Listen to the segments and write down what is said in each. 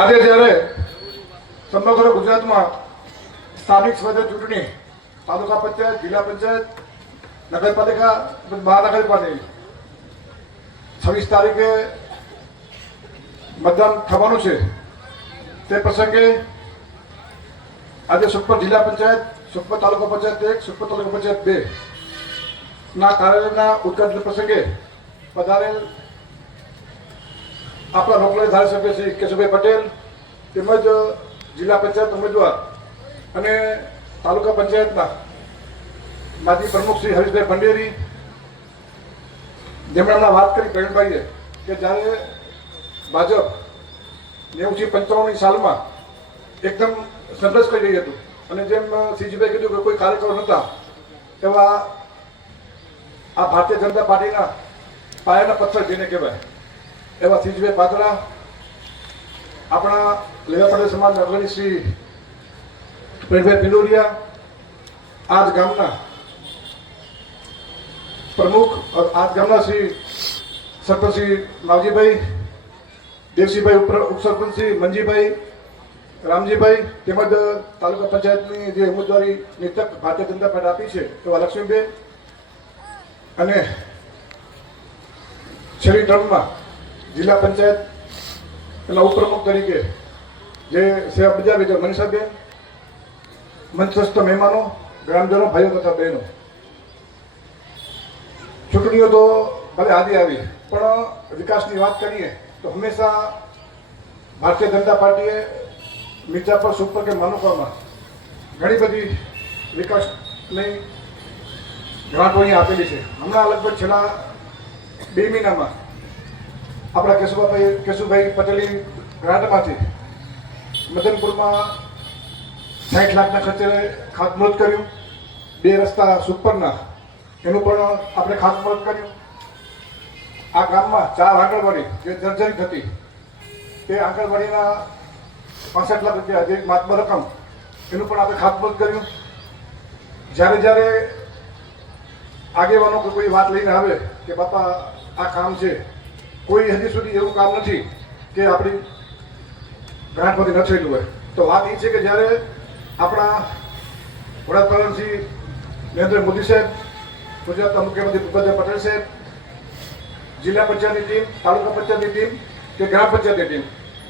આજે જ્યારે સમગ્ર ગુજરાતમાં સ્થાનિક સ્વરાજ્ય ચૂંટણી તાલુકા પંચાયત, જિલ્લા પંચાયત, નગરપાલિકા, મહાનગરપાલિકા 26 તારીખે મતદાન થવાનું છે. તે પ્રસંગે આજે સુખપર જિલ્લા પંચાયત, સુખપર તાલુકા પંચાયત 1, સુખપર તાલુકા પંચાયત 2 ના કાર્યાલયના ઉદ્ઘાટન પ્રસંગે પધારેલ આપણા લોકલ ધારાસભ્ય શ્રી કેશુભાઈ પટેલ તેમજ જિલ્લા પંચાયત ઉમેદવાર અને તાલુકા પંચાયતના માજી પ્રમુખ શ્રી હરીશભાઈ ભંડેરી, જેમણે હમણાં વાત કરી પ્રવીણભાઈએ કે જ્યારે ભાજપ 90 થી 95ની સાલમાં એકદમ સંઘર્ષ કરી રહી હતું અને જેમ સીજીભાઈ કીધું કે કોઈ કાર્યકરો નહોતા, એવા આ ભારતીય જનતા પાર્ટીના પાયાના પથ્થર જેને કહેવાય એવા સીજીભાઈ પાદરા, આપણા લેવા પડે સમાજના અગ્રણી શ્રી પ્રવીણભાઈ પિંડોરિયા, આજ ગામના પ્રમુખ આજ ગામના શ્રી સરપંચ શ્રી માવજીભાઈ, દેવસીભાઈ ઉપસરપંચ શ્રી મંજીભાઈ, રામજીભાઈ, તેમજ તાલુકા પંચાયતની જે ઉમેદવારીની તક ભારતીય જનતા પાર્ટી આપી છે એવા લક્ષ્મીબેન અને છેલ્લી ટર્મમાં જિલ્લા પંચાયત એના ઉપપ્રમુખ તરીકે જે સેવા બજાવી છે મનીષાબેન, મંચસ્થ મહેમાનો, ગ્રામજનો, ભાઈઓ તથા બહેનો. ચૂંટણીઓ તો ભલે આદિ આવી, પણ વિકાસની વાત કરીએ તો હંમેશા ભારતીય જનતા પાર્ટીએ મિર્જાપર, સુખપર કે માનુકામાં ઘણી બધી વિકાસની ગ્રાન્ટો અહીં આપેલી છે. હમણાં લગભગ છેલ્લા 2 મહિનામાં આપણા કેશુભાઈ પટેલની ગ્રાન્ટમાંથી મદનપુરમાં 60 લાખના ખર્ચે ખાતમુહૂર્ત કર્યું. 2 રસ્તા સુખપરના એનું પણ આપણે ખાતમુહૂર્ત કર્યું. આ ગામમાં 4 આંગણવાડી જે જર્જરિત હતી તે આંગણવાડીના 65 લાખ રૂપિયા જે મહાત્મા રકમ એનું પણ આપણે ખાતમુહૂર્ત કર્યું. જ્યારે આગેવાનો કોઈ વાત લઈને આવે કે બાપા આ કામ છે, કોઈ હજી સુધી એવું કામ નથી કે આપણી ગ્રાન્ટમાંથી ન થયેલું હોય. તો વાત એ છે કે જ્યારે આપણા વડાપ્રધાન શ્રી નરેન્દ્ર મોદી સાહેબ, ગુજરાતના મુખ્યમંત્રી ભૂપેન્દ્ર પટેલ સાહેબ, જિલ્લા પંચાયતની ટીમ, તાલુકા પંચાયતની ટીમ કે ગ્રામ પંચાયતની ટીમ,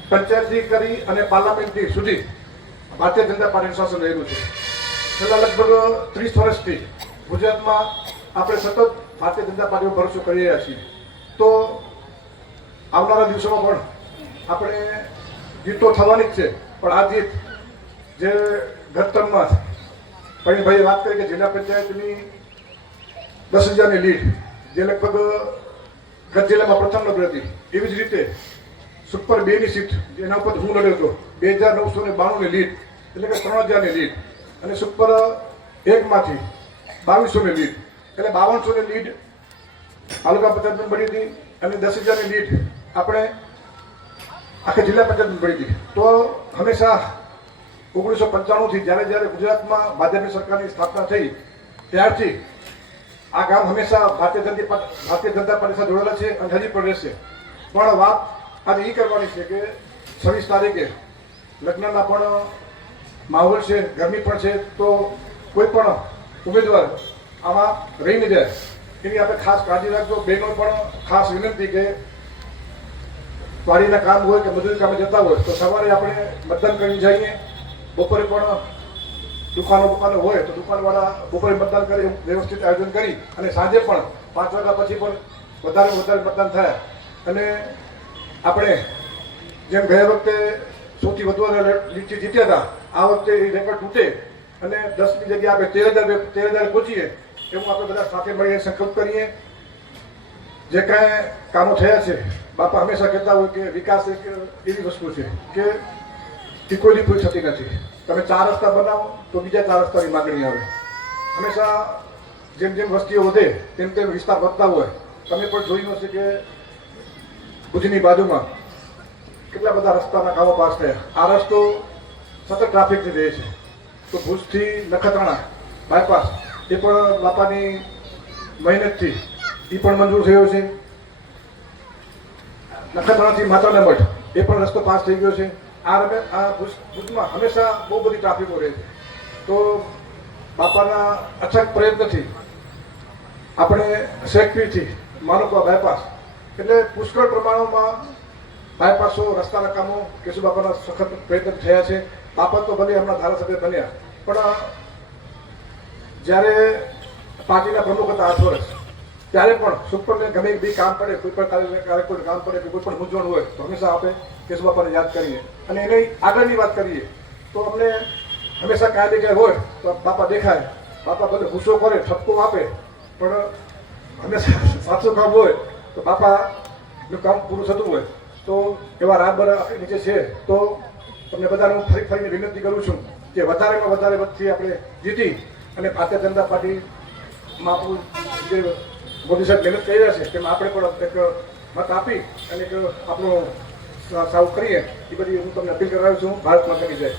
પંચાયતથી કરી અને પાર્લામેન્ટથી સુધી ભારતીય જનતા પાર્ટીનું શાસન રહેલું છે. છેલ્લા લગભગ 30 વર્ષથી ગુજરાતમાં આપણે સતત ભારતીય જનતા પાર્ટીનો ભરોસો કરી રહ્યા છીએ. તો આવનારા દિવસોમાં પણ આપણે જીત તો થવાની જ છે, પણ આ જીત જે ગત ટર્મમાં પ્રવીણભાઈએ વાત કરી કે જિલ્લા પંચાયતની 10,000ની લીડ જે લગભગ ગત જિલ્લામાં પ્રથમ નંબર હતી, એવી જ રીતે સુપર 2ની સીટ જેના ઉપર હું લડ્યો હતો 2,992ની લીડ એટલે કે 3,000ની લીડ, અને સુપર 1માંથી 2,200ની લીડ એટલે 5,200ની લીડ તાલુકા પંચાયતમાં મળી હતી અને 10,000ની લીડ આપણે આખા જિલ્લા પંચાયતમાં મળી હતી. તો હંમેશા 1995થી જ્યારે ગુજરાતમાં ભાજપની સરકારની સ્થાપના થઈ ત્યારથી આ ગામ હંમેશા ભારતીય જનતા પાર્ટી સાથે જોડાયેલા છે અને હજી પણ રહેશે. પણ વાત આજે એ કરવાની છે કે 26 તારીખે લગ્નના પણ માહોલ છે, ગરમી પણ છે, તો કોઈ પણ ઉમેદવાર આમાં રહી ન જાય એની આપણે ખાસ કાળજી રાખજો. બહેનો પણ ખાસ વિનંતી કે વાડીના કામ હોય કે મજૂરી કામે જતા હોય તો સવારે આપણે મતદાન કરી જઈએ. બપોરે પણ દુકાનો હોય તો દુકાનવાળા બપોરે મતદાન કરી વ્યવસ્થિત આયોજન કરી અને સાંજે પણ 5 વાગ્યા પછી પણ વધારે મતદાન થાય. અને આપણે જેમ ગયા વખતે સૌથી વધુ લીડથી જીત્યા હતા, આ વખતે એ રેકોર્ડ તૂટે અને 10ની જગ્યાએ આપણે 13,000 પહોંચીએ એવું આપણે બધા સાથે મળીને સંકલ્પ કરીએ. જે કાંઈ કામો થયા છે, બાપા હંમેશા કહેતા હોય કે વિકાસ એક એવી વસ્તુ છે કે ટીકોલી પૂરી થતી નથી. તમે 4 રસ્તા બનાવો તો બીજા 4 રસ્તાની માગણી આવે. હંમેશા જેમ વસ્તીઓ વધે તેમ વિસ્તાર વધતા હોય. તમે પણ જોયું હશે કે ભુજની બાજુમાં કેટલા બધા રસ્તાના કામો પાસ થયા. આ રસ્તો સતત ટ્રાફિકથી રહે છે. તો ભુજથી નખત્રાણા બાયપાસ એ પણ બાપાની મહેનતથી એ પણ મંજૂર થયો છે. નખત્રાણાથી માતાના મઠ એ પણ રસ્તો પાસ થઈ ગયો છે. આ ભુજમાં હંમેશા બહુ બધી ટ્રાફિકો રહે છે. તો બાપાના અથક પ્રયત્નથી આપણે સેફટીથી માનવપુરા બાયપાસ એટલે પુષ્કળ પ્રમાણમાં બાયપાસો રસ્તાના કામો કેશુબાપાના સખત પ્રયત્ન થયા છે. બાપા તો ભલે હમણાં ધારાસભ્ય બન્યા, પણ જ્યારે પાર્ટીના પ્રમુખ હતા 8 વર્ષ, ત્યારે પણ સુપરને ગમે બી કામ પડે, કોઈ પણ કોઈ કામ પડે કે કોઈ પણ મૂંઝવણ હોય તો હંમેશા આપણે કેશુબાપાને યાદ કરીએ અને એની આગળની વાત કરીએ તો અમને હંમેશા કાંઈ જગ્યાએ હોય તો બાપા દેખાય. બાપા ભલે ગુસ્સો કરે, ઠપકો આપે, પણ હંમેશા સાચું કામ હોય તો બાપાનું કામ પૂરું થતું હોય. તો એવા રાતભર આપણી નીચે છે. તો તમને બધાને હું ફરીને વિનંતી કરું છું કે વધારેમાં વધારે મતથી આપણે જીતી અને ભારતીય જનતા પાર્ટીમાં આપણું જે મોદી સાહેબ મહેનત કરી રહ્યા છે તેમાં આપણે પણ એક મત આપી અને એક આપણું સાવ કરીએ એ બધી હું તમને અપીલ કરાવું છું. ભારત માતા કી જય.